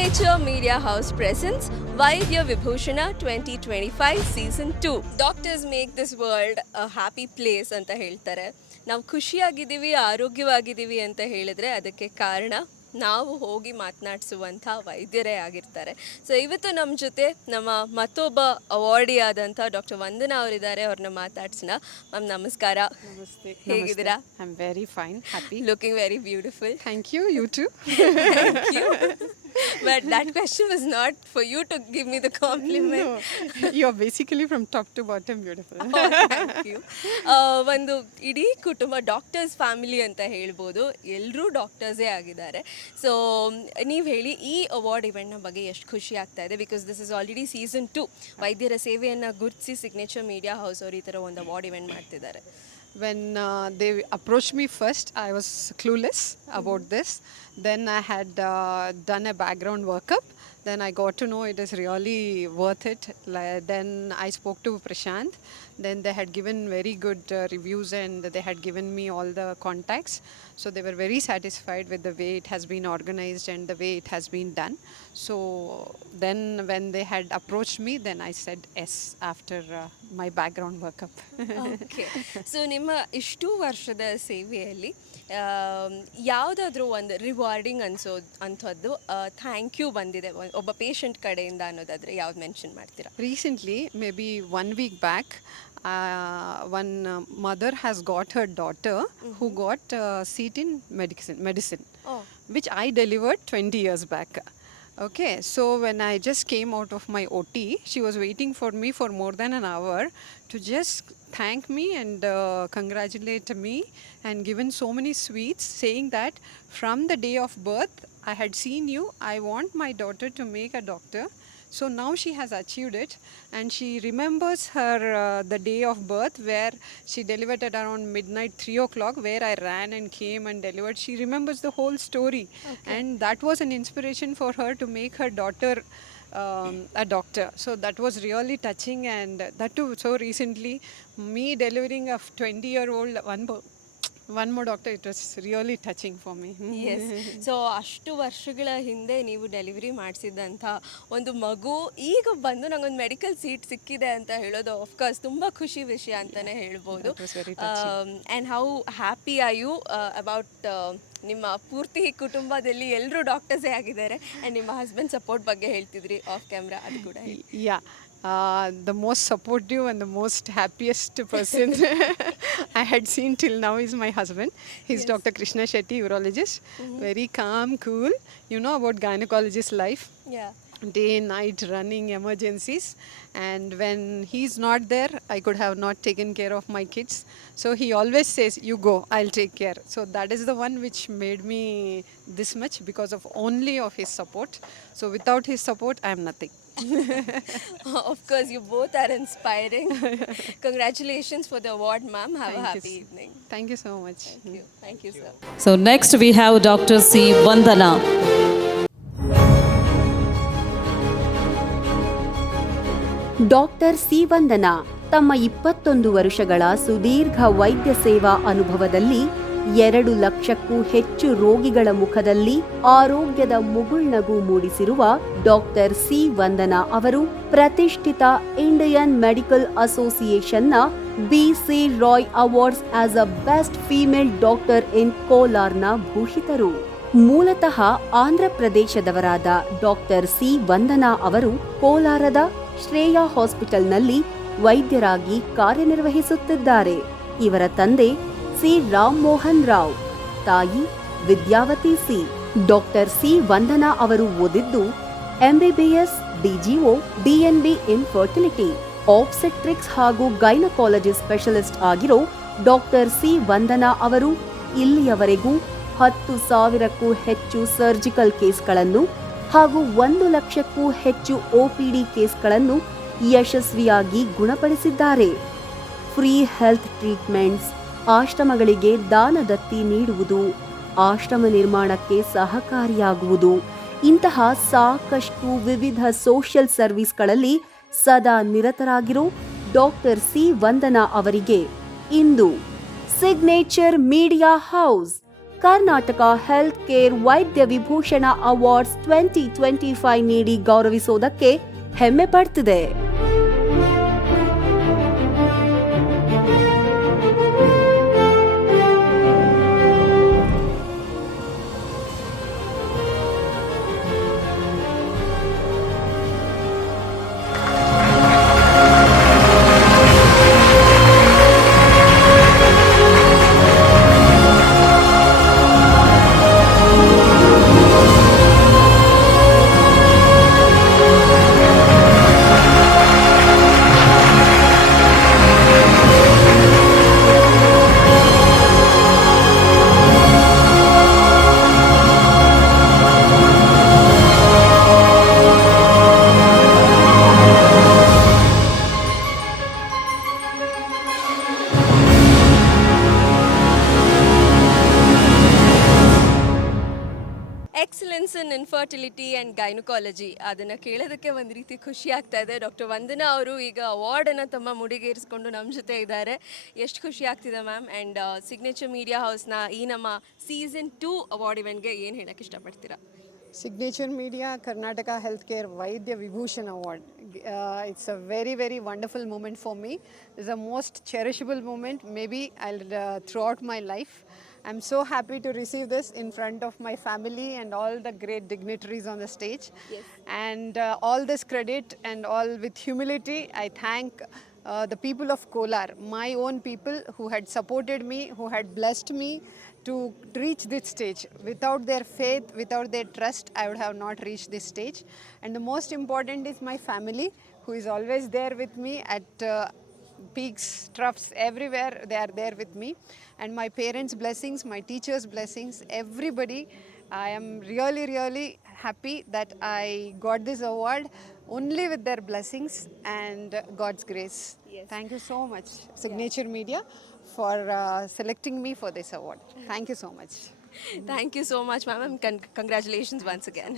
Signature Media House presents Vaidya Vibhushana 2025 Season 2. Doctors make this world a happy place ಅಂತ ಹೇಳ್ತಾರೆ. ನಾವು ಖುಷಿಯಾಗಿದ್ದೀವಿ, ಆರೋಗ್ಯವಾಗಿದ್ದೀವಿ ಅಂತ ಹೇಳಿದ್ರೆ ಅದಕ್ಕೆ ಕಾರಣ ನಾವು ಹೋಗಿ ಮಾತನಾಡಿಸುವಂಥ ವೈದ್ಯರೇ ಆಗಿರ್ತಾರೆ. ಸೊ ಇವತ್ತು ನಮ್ಮ ಜೊತೆ ನಮ್ಮ ಮತ್ತೊಬ್ಬ ಅವಾರ್ಡಿ ಆದಂಥ ಡಾಕ್ಟರ್ ವಂದನಾ ಅವರಿದ್ದಾರೆ. ಅವ್ರನ್ನ ಮಾತಾಡ್ಸೋಣ. ಮ್ಯಾಮ್ ನಮಸ್ಕಾರ. Namaste. ಹೇಗಿದ್ದೀರಾ? I'm very fine, happy. Looking very beautiful. Thank you, you too. Thank you. But that question was not for you to give me the compliment. No, you're basically from top to bottom beautiful. Oh, thank you. ಒಂದು ಇಡೀ ಕುಟುಂಬ doctors family ಅಂತ ಹೇಳ್ಬೋದು. ಎಲ್ಲರೂ ಡಾಕ್ಟರ್ಸೇ ಆಗಿದ್ದಾರೆ. So ನೀವು ಹೇಳಿ, ಈ ಅವಾರ್ಡ್ ಇವೆಂಟ್ನ ಬಗ್ಗೆ ಎಷ್ಟು ಖುಷಿ ಆಗ್ತಾ ಇದೆ? Because this is already season 2. ವೈದ್ಯರ ಸೇವೆಯನ್ನು ಗುರುತಿಸಿ ಸಿಗ್ನೇಚರ್ ಮೀಡಿಯಾ ಹೌಸ್ ಅವರು ಈ ಥರ ಒಂದು ಅವಾರ್ಡ್ ಇವೆಂಟ್ ಮಾಡ್ತಿದ್ದಾರೆ. When they approached me first, I was clueless about this. Then I had done a background workup. Then I got to know it is really worth it. Then I spoke to Prashant. Then they had given very good reviews and they had given me all the contacts. So they were very satisfied with the way it has been organized and the way it has been done. So then when they had approached me, then I said yes after my background workup. Okay. So ನಿಮ್ಮ ಇಷ್ಟು ವರ್ಷದ ಸೇವೆಯಲ್ಲಿ ಯಾವುದಾದ್ರೂ ಒಂದು rewarding ಅಂಥದ್ದು thank you ಬಂದಿದೆ ಒಬ್ಬ patient ಕಡೆಯಿಂದ ಅನ್ನೋದಾದರೆ ಯಾವ್ದು ಮೆನ್ಷನ್ ಮಾಡ್ತೀರಾ? Recently, maybe 1 week back, one mother has got her daughter who got seat in medicine, Oh. which I delivered 20 years back. Okay, so when I just came out of my OT, she was waiting for me for more than an hour to just thank me and congratulate me and given so many sweets, saying that from the day of birth I had seen you, I want my daughter to make a doctor. So now she has achieved it and she remembers her the day of birth where she delivered at around midnight 3 o'clock, where I ran and came and delivered. She remembers the whole story. Okay. And that was an inspiration for her to make her daughter a doctor. So that was really touching, and that too so recently, me delivering a 20-year-old one more doctor, it was really touching for me. Yes. So ಅಷ್ಟು ವರ್ಷಗಳ ಹಿಂದೆ ನೀವು delivery ಮಾಡಿಸಿದಂಥ ಒಂದು ಮಗು ಈಗ ಬಂದು ನಂಗೊಂದು medical seat ಸಿಕ್ಕಿದೆ ಅಂತ ಹೇಳೋದು ಆಫ್ಕೋರ್ಸ್ ತುಂಬ ಖುಷಿ ವಿಷಯ ಅಂತಲೇ ಹೇಳ್ಬೋದು. That was very touching. And how happy are you about ನಿಮ್ಮ ಪೂರ್ತಿ ಕುಟುಂಬದಲ್ಲಿ ಎಲ್ಲರೂ ಡಾಕ್ಟರ್ಸೇ ಆಗಿದ್ದಾರೆ. ಆ್ಯಂಡ್ ನಿಮ್ಮ ಹಸ್ಬೆಂಡ್ ಸಪೋರ್ಟ್ ಬಗ್ಗೆ ಹೇಳ್ತಿದ್ರಿ ಆಫ್ ಕ್ಯಾಮ್ರಾ, ಅದು ಕೂಡ ಹೇಳಿ. Yeah. The most supportive and the most happiest person I had seen till now is my husband. He's Dr. Krishna Shetty, urologist. Very calm, cool. You know about gynecologist life. Yeah. Day, night, running emergencies. And when he's not there, I could have not taken care of my kids. So he always says, you go, I'll take care. So that is the one which made me this much, because of only of his support. So without his support, I am nothing. Of course, you both are inspiring. Congratulations for the award, ma'am. Have a Thank you, happy sir. evening. Thank you so much. Thank you, sir. So next we have Dr. C. Vandana. Doctor C Vandana ತಮ್ಮ 21 ವರ್ಷಗಳ ಸುದೀರ್ಘ ವೈದ್ಯ ಸೇವಾ ಅನುಭವದಲ್ಲಿ 2 ಲಕ್ಷಕ್ಕೂ ಹೆಚ್ಚು ರೋಗಿಗಳ ಮುಖದಲ್ಲಿ ಆರೋಗ್ಯದ ಮುಗುಳ್ನಗು ಮೂಡಿಸಿರುವ ಡಾಕ್ಟರ್ ಸಿ ವಂದನಾ ಅವರು ಪ್ರತಿಷ್ಠಿತ ಇಂಡಿಯನ್ ಮೆಡಿಕಲ್ ಅಸೋಸಿಯೇಷನ್ನ BC Roy awards as a best female doctor in ಕೋಲಾರ್ನ ಭೂಷಿತರು. ಮೂಲತಃ ಆಂಧ್ರ ಪ್ರದೇಶದವರಾದ ಡಾಕ್ಟರ್ ಸಿ ವಂದನಾ ಅವರು ಕೋಲಾರದ ಶ್ರೇಯಾ ಹಾಸ್ಪಿಟಲ್ನಲ್ಲಿ ವೈದ್ಯರಾಗಿ ಕಾರ್ಯನಿರ್ವಹಿಸುತ್ತಿದ್ದಾರೆ. ಇವರ ತಂದೆ ಸಿ ರಾಮ್ ಮೋಹನ್ ರಾವ್, ತಾಯಿ Vidyavati C. Doctor C Vandana ಅವರು ಓದಿದ್ದು MBBS, DGO, DNB ಇನ್ ಫರ್ಟಿಲಿಟಿ, ಆಬ್ಸ್ಟೆಟ್ರಿಕ್ಸ್ ಹಾಗೂ ಗೈನಕಾಲಜಿ ಸ್ಪೆಷಲಿಸ್ಟ್ ಆಗಿರೋ ಡಾಕ್ಟರ್ ಸಿ ವಂದನಾ ಅವರು ಇಲ್ಲಿಯವರೆಗೂ 10,000ಕ್ಕೂ ಹೆಚ್ಚು ಸರ್ಜಿಕಲ್ ಕೇಸ್ಗಳನ್ನು ಹಾಗೂ 1 ಲಕ್ಷಕ್ಕೂ ಹೆಚ್ಚು OPD ಕೇಸ್ಗಳನ್ನು ಯಶಸ್ವಿಯಾಗಿ ಗುಣಪಡಿಸಿದ್ದಾರೆ. ಫ್ರೀ ಹೆಲ್ತ್ ಟ್ರೀಟ್ಮೆಂಟ್ಸ್, ಆಶ್ರಮಗಳಿಗೆ ದಾನದತ್ತಿ ನೀಡುವುದು, ಆಶ್ರಮ ನಿರ್ಮಾಣಕ್ಕೆ ಸಹಕಾರಿಯಾಗುವುದು, ಇಂತಹ ಸಾಕಷ್ಟು ವಿವಿಧ ಸೋಷಿಯಲ್ ಸರ್ವಿಸ್ಗಳಲ್ಲಿ ಸದಾ ನಿರತರಾಗಿರೋ ಡಾಕ್ಟರ್ ಸಿ ವಂದನಾ ಅವರಿಗೆ ಇಂದು signature media house Karnataka health care Vaidya Vibhushana awards 2025 ನೀಡಿ ಗೌರವಿಸುವುದಕ್ಕೆ ಹೆಮ್ಮೆ ಪಡ್ತಿದೆ. Excellence in infertility and gynaecology ಅದನ್ನು ಕೇಳೋದಕ್ಕೆ ಒಂದು ರೀತಿ ಖುಷಿ ಆಗ್ತಾ ಇದೆ. ಡಾಕ್ಟರ್ ವಂದನಾ ಅವರು ಈಗ ಅವಾರ್ಡನ್ನು ತಮ್ಮ ಮುಡಿಗೇರಿಸ್ಕೊಂಡು ನಮ್ಮ ಜೊತೆ ಇದ್ದಾರೆ. ಎಷ್ಟು ಖುಷಿ ಆಗ್ತಿದೆ ಮ್ಯಾಮ್. ಆ್ಯಂಡ್ ಸಿಗ್ನೇಚರ್ ಮೀಡಿಯಾ ಹೌಸ್ನ ಈ ನಮ್ಮ ಸೀಸನ್ 2 ಅವಾರ್ಡ್ ಇವೆಂಟ್ಗೆ ಏನು ಹೇಳೋಕ್ಕೆ ಇಷ್ಟಪಡ್ತೀರಾ? Signature Media Karnataka Healthcare Vaidya Vibhushan Award. It's a very, very wonderful moment for me. It's the most cherishable moment maybe throughout my life. I'm so happy to receive this in front of my family and all the great dignitaries on the stage. Yes. And all this credit and all with humility, I thank the people of Kolar, my own people who had supported me, who had blessed me to reach this stage. Without their faith, without their trust, I would have not reached this stage. And the most important is my family, who is always there with me at peaks, troughs, everywhere they are there with me. And my parents' blessings, my teachers' blessings, everybody. I am really, really happy that I got this award only with their blessings and God's grace. Yes. Thank you so much, Signature Media, for selecting me for this award. Thank you so much. Thank you so much ma'am. Congratulations once again.